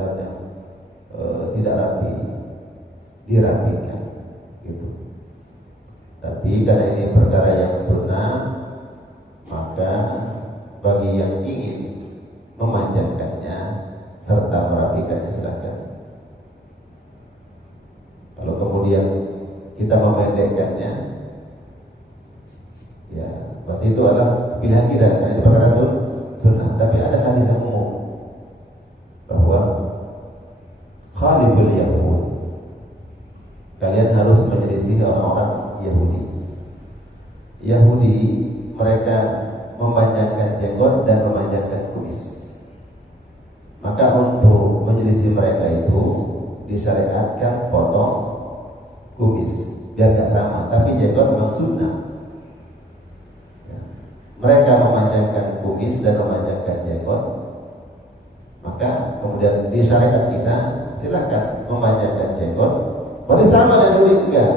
hanya tidak rapi, dirapikan gitu. Tapi karena ini perkara yang sunnah, maka bagi yang ingin memanjangkannya serta merapikannya silakan. Kalau kemudian kita memendekkannya, ya berarti itu adalah pilihan kita karena ini perkara sunnah. Tapi ada hadis yang umum bahwa khaliful Yahud, kalian harus menyelisih orang-orang Yahudi. Mereka memanjangkan jenggot dan memanjangkan kumis. Maka untuk menyelisih mereka itu disyariatkan potong kumis biar gak sama. Tapi jenggot memang sunnah. Mereka memanjangkan kumis dan memanjangkan jenggot, maka kemudian di syariat kita silakan memanjangkan jenggot. Berarti sama dan Yahudi enggak.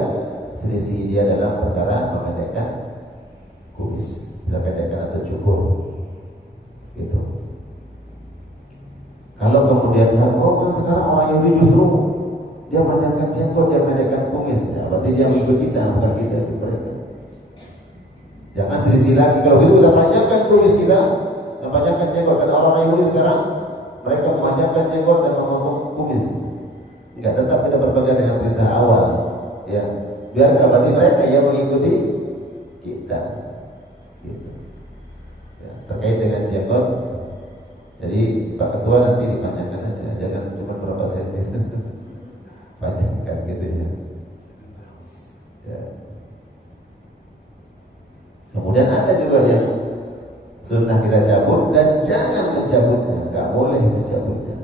Selisih dia dalam perkara memendekkan kumis, bisa pendekkan atau cukur, gitu. Kalau kemudian kan sekarang orang Yahudi justru dia memanjangkan jenggot, dia pendekkan kumis, ya, berarti dia mengikut kita, bukan kita ikut mereka. Jangan selisih lagi. Kalau gitu kita panjangkan kumis kita, memanjangkan jenggot. Karena orang Yahudi sekarang mereka memanjangkan jenggot dan memotong kumis. Enggak, tetap kita berpegang dengan perintah awal. Ya, biar berarti mereka yang mengikuti kita. Gitu. Ya, terkait dengan jenggot. Jadi Pak Ketua nanti dipanjangkan aja, jangan cuma berapa senti. Panjangkan gitu ya. Ya. Kemudian ada juga yang sunnah kita cabut dan jangan mencabutnya, nggak boleh mencabutnya.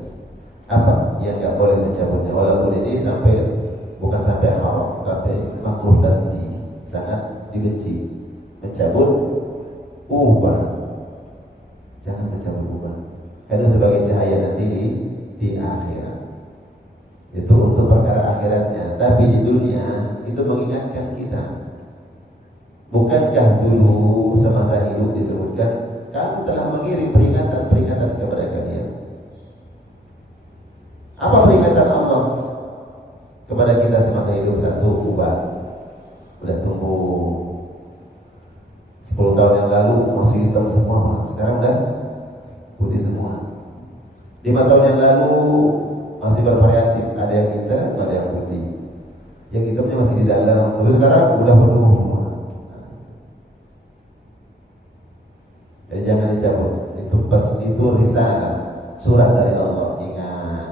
Apa yang nggak boleh mencabutnya? Walaupun ini bukan sampai haram, tapi makruh tanzih, sangat dibenci. Mencabut ubah, jangan mencabut ubah. Karena sebagai cahaya nanti di akhirat. Itu untuk perkara akhiratnya. Tapi di dunia itu mengingatkan kita. Bukankah dulu semasa hidup disebutkan kamu telah mengirim peringatan-peringatan kepada kalian? Apa peringatan Allah kepada kita semasa hidup? Satu, ubah, udah tumbuh 10 tahun yang lalu masih hitam semua, sekarang udah putih semua. 5 tahun yang lalu masih bervariatif, ada yang hitam, ada yang putih. Yang hitamnya masih di dalam, tapi sekarang udah penuh. Jadi jangan dicabut. Itu risalah, surat dari Allah. Ingat,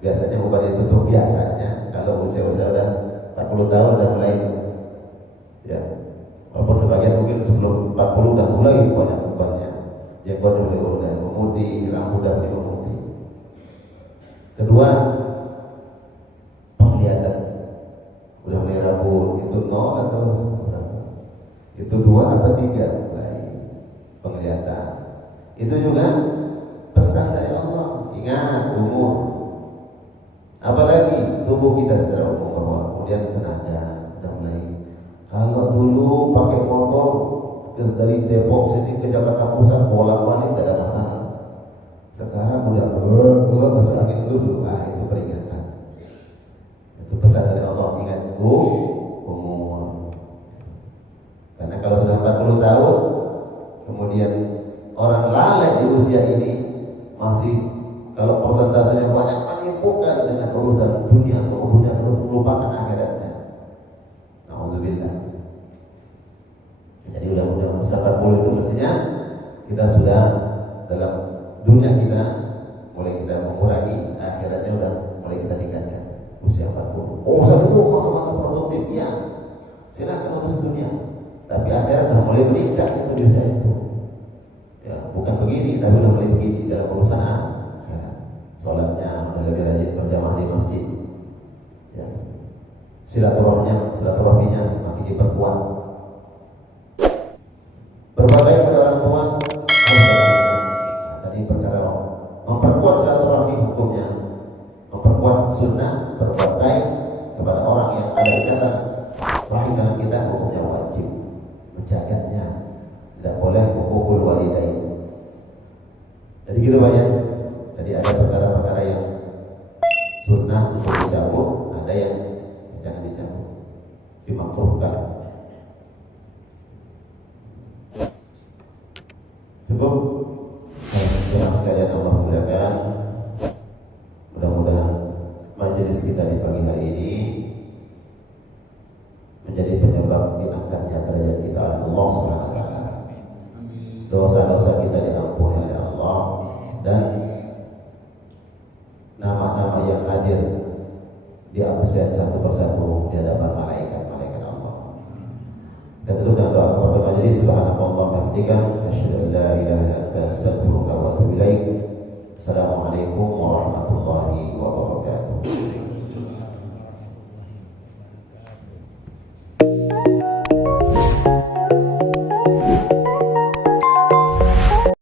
biasa biasanya obat itu tuh biasanya kalau usia-usia udah 40 tahun udah mulai ya, walaupun sebagian mungkin sebelum 40 udah mulai banyak obatnya, jenggot udah memutih, rambut udah mulai memutih. Kedua, penglihatan udah mulai rabun, itu 0 atau berapa? Itu 2 atau 3 mulai penglihatan. Itu juga pesan dari Allah. Ingat umur, apalagi tubuh kita secara umum, kemudian tenaga udah mulai. Kalau dulu pakai motor dari Depok sini ke Jakarta Pusat bolak-balik tidak ada masalah. Sekarang udah masuk angin dulu, itu peringatan. Itu pesan dari Allah, ingat umur. Karena kalau sudah 40 tahun, kemudian orang lalai di usia ini masih, kalau persentasenya banyak, menyibukkan dengan urusan dunia atau dunia terus melupakan akhiratnya. Alhamdulillah. Jadi udah 40 itu mestinya kita sudah dalam dunia kita mulai kita mengurangi, akhiratnya udah mulai kita tingkatkan. Usia 40. Oh, saat itu masa-masa produktif ya. Silakan urus dunia. Tapi akhirat udah mulai meningkat itu usia itu. Ya, bukan begini, tapi udah mulai begini dalam urusan akhirat. Salatnya udah lebih rajin berjamaah di masjid. Ya. Silaturahminya semakin diperkuat. Berbakti pada orang tua. Tadi perkara memperkuat silaturahmi hukumnya, memperkuat sunnah, berbakti kepada orang yang ada di atas rahim dengan kita hukumnya wajib, menjaganya. Tidak boleh hukukul walidain. Jadi gitu Pak ya. Jadi ada perkara-perkara yang sunnah untuk dicabut, ada yang jangan dicabut, dimakruhkan. Cukup. Jemaah sekalian Allah muliakan, mudah-mudahan majelis kita di pagi hari ini menjadi penyebab diangkatnya derajat kita oleh Allah Subhanahu wa taala. Dosa-dosa kita diampuni oleh Allah dan nama-nama yang hadir diabsen satu persatu di hadapan malaikat-malaikat Allah. Dan tentu dalam doa kepada majelis, subhanallah wa bihamdika, asyhadu an la ilaha illa anta, astaghfiruka wa atubu ilaik. Assalamualaikum warahmatullahi wabarakatuh.